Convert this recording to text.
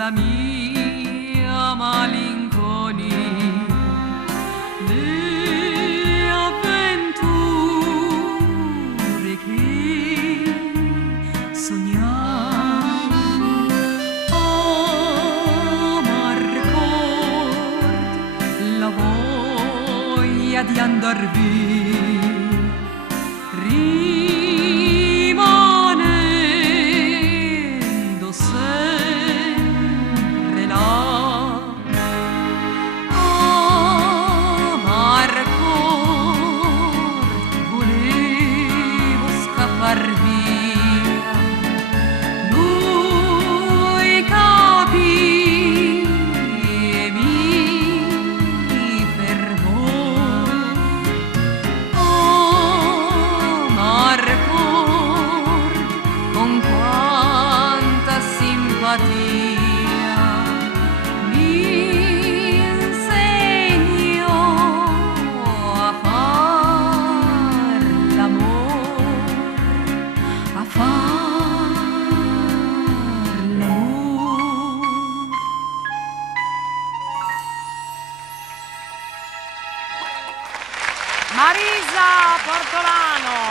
la mia malinconia, le avventure che sognavo, m'arricord la voglia di andar via, rimanendo sempre là. M'arricord volevo scappar via, lui capì e mi fermò. M'arricord con quanta simpatia mi insegnò a far l'amor, a far l'amor. Marisa Portolano.